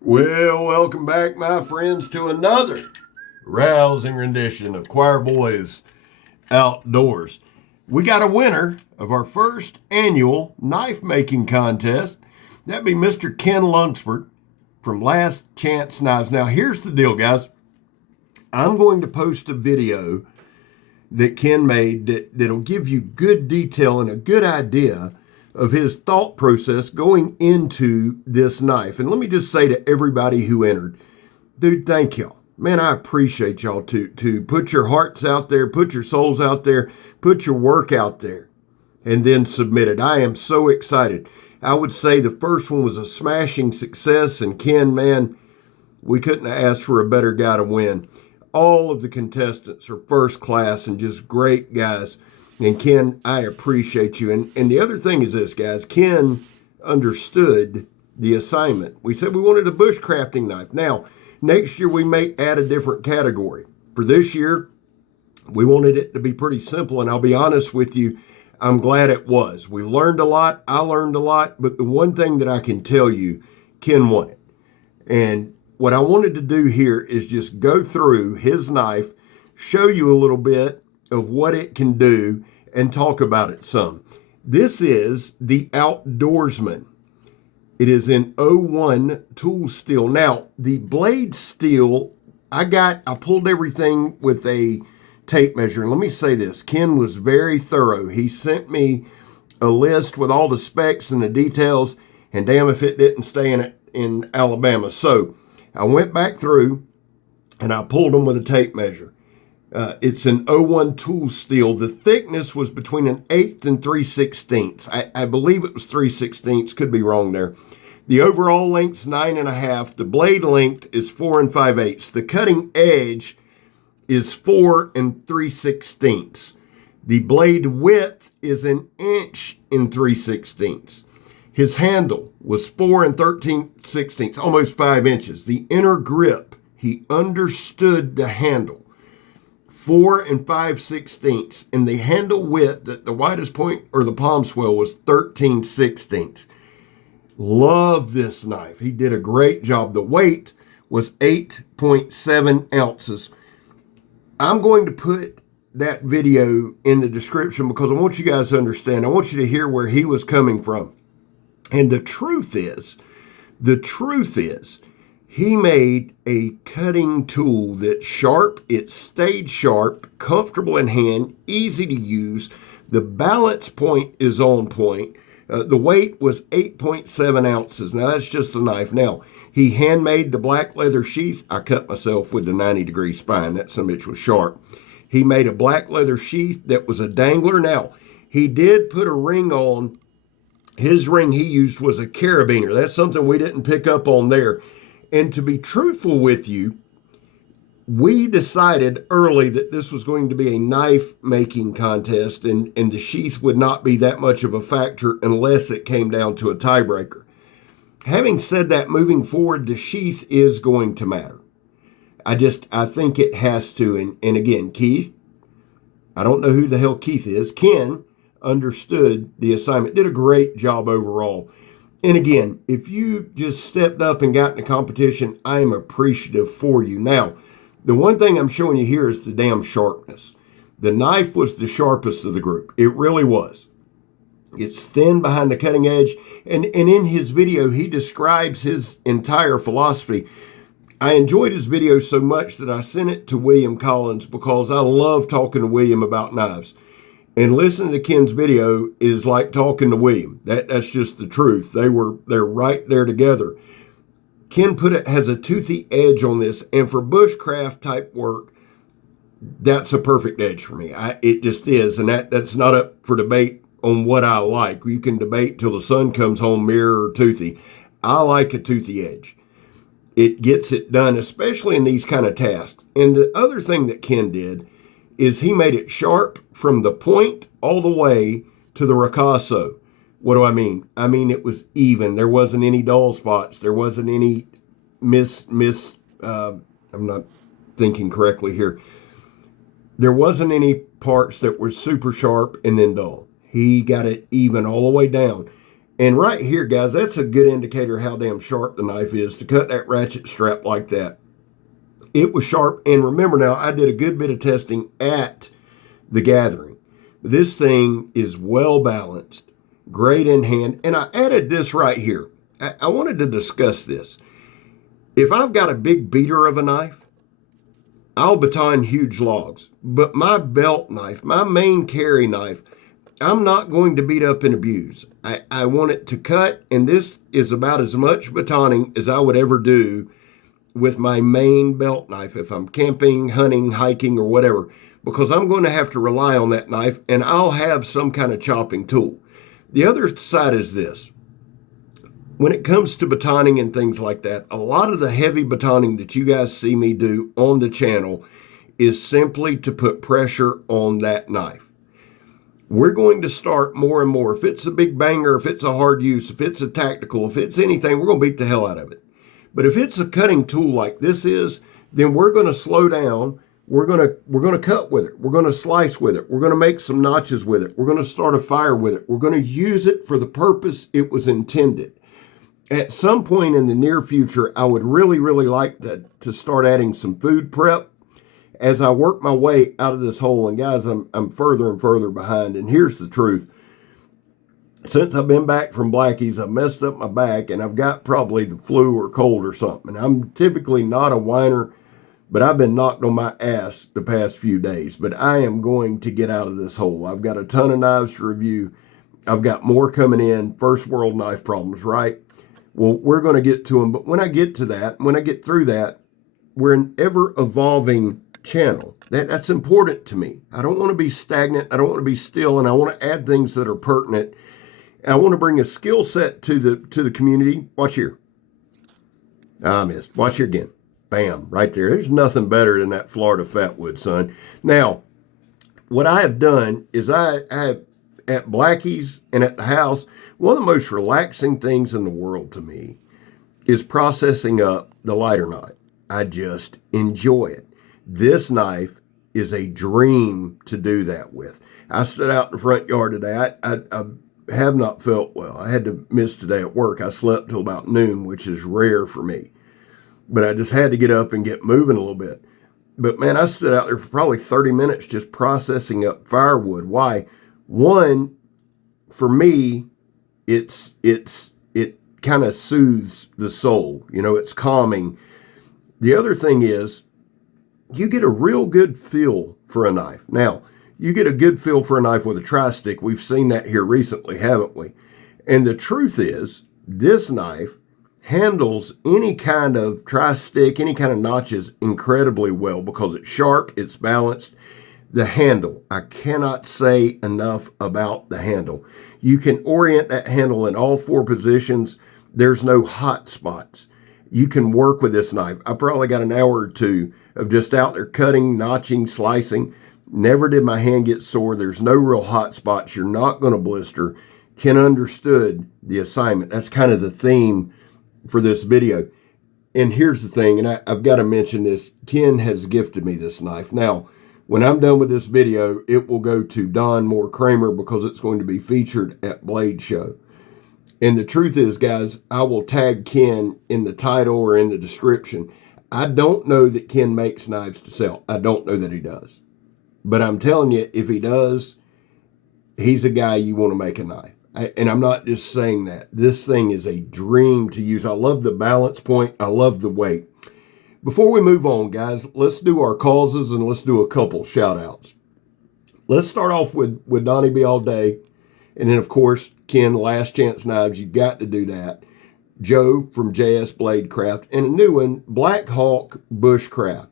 Well, welcome back, my friends, to another rousing rendition of Choir Boys Outdoors. We got a winner of our first annual knife making contest. That'd be Mr. Ken Lunsford from Last Chance Knives. Now, here's the deal, guys. I'm going to post a video that Ken made that'll give you good detail and a good idea of his thought process going into this knife. And let me just say to everybody who entered, dude, thank y'all. Man, I appreciate y'all to put your hearts out there, put your souls out there, put your work out there, and then submit it. I am so excited. I would say the first one was a smashing success, and Ken, man, we couldn't have asked for a better guy to win. All of the contestants are first class and just great guys. And Ken, I appreciate you. And the other thing is this, guys. Ken understood the assignment. We said we wanted a bushcrafting knife. Now, next year we may add a different category. For this year, we wanted it to be pretty simple. And I'll be honest with you, I'm glad it was. We learned a lot. I learned a lot. But the one thing that I can tell you, Ken won it. And what I wanted to do here is just go through his knife, show you a little bit of what it can do, and talk about it some. This is the Outdoorsman. It is in 01 tool steel. Now, the blade steel, I pulled everything with a tape measure. And let me say this, Ken was very thorough. He sent me a list with all the specs and the details, and damn if it didn't stay in Alabama. So I went back through and I pulled them with a tape measure. It's an 01 tool steel. The thickness was between an 1/8 and 3/16. I believe it was 3/16. Could be wrong there. The overall length's 9.5. The blade length is 4 5/8. The cutting edge is 4 3/16. The blade width is 1 3/16. His handle was 4 13/16, almost 5 inches. The inner grip, he understood the handle. 4 5/16, and the handle width at the widest point or the palm swell was 13/16. Love this knife. He did a great job. The weight was 8.7 ounces. I'm going to put that video in the description because I want you guys to understand. I want you to hear where he was coming from. And the truth is, he made a cutting tool that's sharp, it stayed sharp, comfortable in hand, easy to use. The balance point is on point. The weight was 8.7 ounces. Now, that's just the knife. Now, he handmade the black leather sheath. I cut myself with the 90-degree spine. That some bitch was sharp. He made a black leather sheath that was a dangler. Now, he did put a ring on. His ring he used was a carabiner. That's something we didn't pick up on there. And to be truthful with you, we decided early that this was going to be a knife making contest, and the sheath would not be that much of a factor unless it came down to a tiebreaker. Having said that, moving forward, the sheath is going to matter. I think it has to. And again, Keith, I don't know who the hell Keith is. Ken understood the assignment, did a great job overall. And again, if you just stepped up and got in the competition, I am appreciative for you. Now, the one thing I'm showing you here is the damn sharpness. The knife was the sharpest of the group. It really was. It's thin behind the cutting edge. And in his video, he describes his entire philosophy. I enjoyed his video so much that I sent it to William Collins because I love talking to William about knives. And listening to Ken's video is like talking to William. That's just the truth. They're right there together. Ken has a toothy edge on this, and for bushcraft type work, that's a perfect edge for me. It just is, and that's not up for debate on what I like. You can debate till the sun comes home, mirror or toothy. I like a toothy edge. It gets it done, especially in these kind of tasks. And the other thing that Ken did is he made it sharp from the point all the way to the ricasso. What do I mean? I mean, it was even. There wasn't any dull spots. There wasn't any I'm not thinking correctly here. There wasn't any parts that were super sharp and then dull. He got it even all the way down. And right here, guys, that's a good indicator how damn sharp the knife is to cut that ratchet strap like that. It was sharp. And remember now, I did a good bit of testing at the gathering. This thing is well balanced, great in hand. And I added this right here. I wanted to discuss this. If I've got a big beater of a knife, I'll baton huge logs. But my belt knife, my main carry knife, I'm not going to beat up and abuse. I want it to cut, and this is about as much batoning as I would ever do with my main belt knife if I'm camping, hunting, hiking, or whatever, because I'm going to have to rely on that knife, and I'll have some kind of chopping tool. The other side is this. When it comes to batoning and things like that, a lot of the heavy batoning that you guys see me do on the channel is simply to put pressure on that knife. We're going to start more and more. If it's a big banger, if it's a hard use, if it's a tactical, if it's anything, we're going to beat the hell out of it. But if it's a cutting tool like this is, then we're going to slow down. We're going to cut with it. We're going to slice with it. We're going to make some notches with it. We're going to start a fire with it. We're going to use it for the purpose it was intended. At some point in the near future, I would really, really like to start adding some food prep as I work my way out of this hole. And guys, I'm further and further behind. And here's the truth. Since I've been back from Blackie's, I've messed up my back and I've got probably the flu or cold or something. I'm typically not a whiner, but I've been knocked on my ass the past few days. But I am going to get out of this hole. I've got a ton of knives to review. I've got more coming in. First world knife problems, right? Well, we're going to get to them. But when I get to that, when I get through that, we're an ever-evolving channel. That's important to me. I don't want to be stagnant. I don't want to be still, and I want to add things that are pertinent. And I want to bring a skill set to the community. Watch here. I missed. Watch here again. Bam, right there. There's nothing better than that Florida Fatwood, son. Now, what I have done is I have, at Blackie's and at the house, one of the most relaxing things in the world to me is processing up the lighter knife. I just enjoy it. This knife is a dream to do that with. I stood out in the front yard today. I have not felt well. I had to miss today at work. I slept till about noon, which is rare for me. But I just had to get up and get moving a little bit. But man, I stood out there for probably 30 minutes just processing up firewood. Why? One, for me, it kind of soothes the soul. You know, it's calming. The other thing is, you get a real good feel for a knife. Now, you get a good feel for a knife with a tri-stick. We've seen that here recently, haven't we? And the truth is, this knife handles any kind of tri-stick, any kind of notches incredibly well because it's sharp, it's balanced. The handle, I cannot say enough about the handle. You can orient that handle in all four positions. There's no hot spots. You can work with this knife. I probably got an hour or two of just out there cutting, notching, slicing. Never did my hand get sore. There's no real hot spots. You're not going to blister. Ken understood the assignment. That's kind of the theme for this video. And here's the thing, and I've got to mention this. Ken has gifted me this knife. Now, when I'm done with this video, it will go to Don Moore Kramer because it's going to be featured at Blade Show. And the truth is, guys, I will tag Ken in the title or in the description. I don't know that Ken makes knives to sell. I don't know that he does. But I'm telling you, if he does, he's a guy you want to make a knife. And I'm not just saying that. This thing is a dream to use. I love the balance point. I love the weight. Before we move on, guys, let's do our causes and let's do a couple shout outs. Let's start off with Donnie B All Day. And then, of course, Ken, Last Chance Knives. You've got to do that. Joe from JS Bladecraft. And a new one, Black Hawk Bushcraft.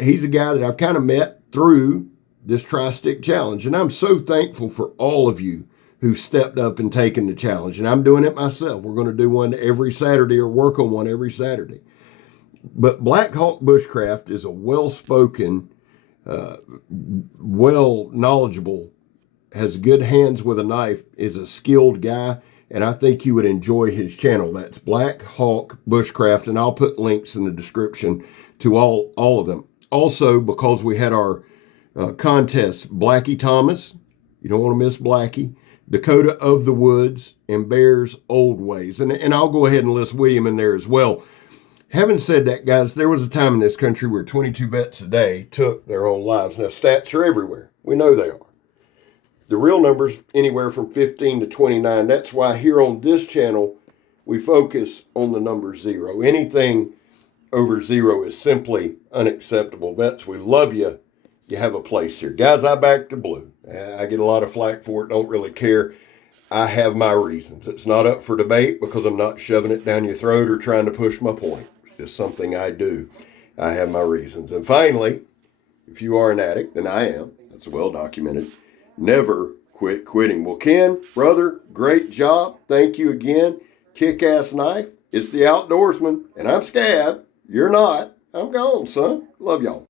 He's a guy that I've kind of met through this Tri-Stick Challenge. And I'm so thankful for all of you who stepped up and taken the challenge. And I'm doing it myself. We're going to do one every Saturday or work on one every Saturday. But Black Hawk Bushcraft is a well-spoken, well-knowledgeable, has good hands with a knife, is a skilled guy, and I think you would enjoy his channel. That's Black Hawk Bushcraft, and I'll put links in the description to all of them. Also, because we had our contest, Blackie Thomas, you don't want to miss Blackie. Dakota of the woods, and Bear's old ways. And I'll go ahead and list William in there as well. Having said that, guys, there was a time in this country where 22 vets a day took their own lives. Now, stats are everywhere. We know they are. The real number's anywhere from 15 to 29. That's why here on this channel, we focus on the number 0. Anything over 0 is simply unacceptable. Vets, we love you. You have a place here. Guys, I back the blue. I get a lot of flack for it. Don't really care. I have my reasons. It's not up for debate because I'm not shoving it down your throat or trying to push my point. It's just something I do. I have my reasons. And finally, if you are an addict, and I am, that's well documented, never quit quitting. Well, Ken, brother, great job. Thank you again. Kick-ass knife. It's the Outdoorsman, and I'm Scab. You're not. I'm gone, son. Love y'all.